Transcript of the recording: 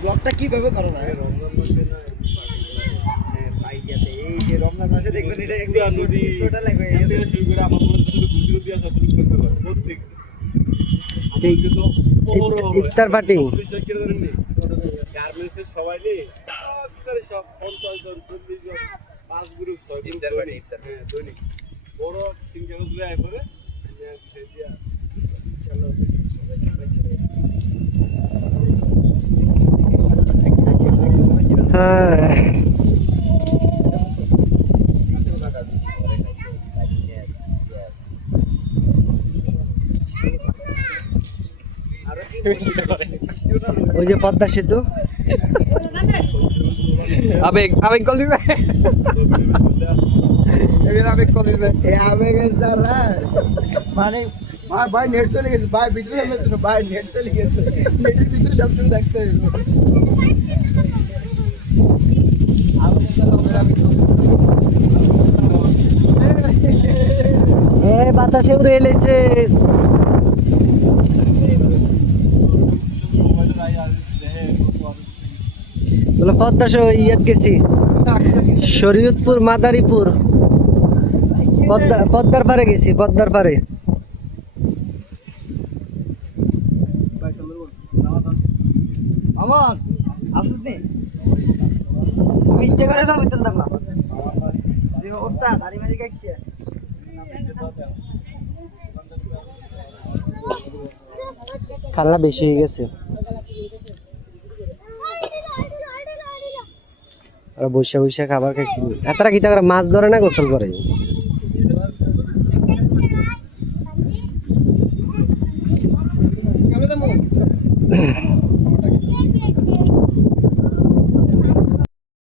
ব্লগটা কীভাবে করা যায়? এই যে রমজান মাসে দেখবেন এটা একদম নদী টোটাল লাগবে শুরু করে আমার আসা তুমি করতে পারো প্রত্যেক ইফতার পার্টি। গার্মেন্টসের সবাই নেই সব সব পঞ্চাশ জন চল্লিশ জন পাঁচ গ্রুপ ছয় ইফতার পার্টি, ইফতার হ্যাঁ দৈনিক বড় সিঙ্গেল করে ওই যে পদ্মা সেতু। আবেগ আবেগ কল দিছে। এবার আবেগ কল দিছে। এই আবেগের দ্বারা। মানে ভাই ভাই নেট চলে গেছে। ভাই ভিতরে যাবে ভাই নেট চলে গেছে। নেটের ভিতরে সব কিছু দেখতে হবে এ বাতাসে উড়ে এলেছে। পদ্মা ইয়াত গেছি। শরীয়তপুর মাদারীপুর পদ্মা পদ্মার পারে গেছি পদ্মার পারে আমন আসিস নি? আমি ইচ্ছে করে দাও ভিতরে থাকলাম ওস্তাদ আরি মারি কাটছে। খালনা বেশি হয়ে গেছে। আর বৈশা খাবার খাইছিল। এতটা কি তারা মাছ ধরে না গোসল করে?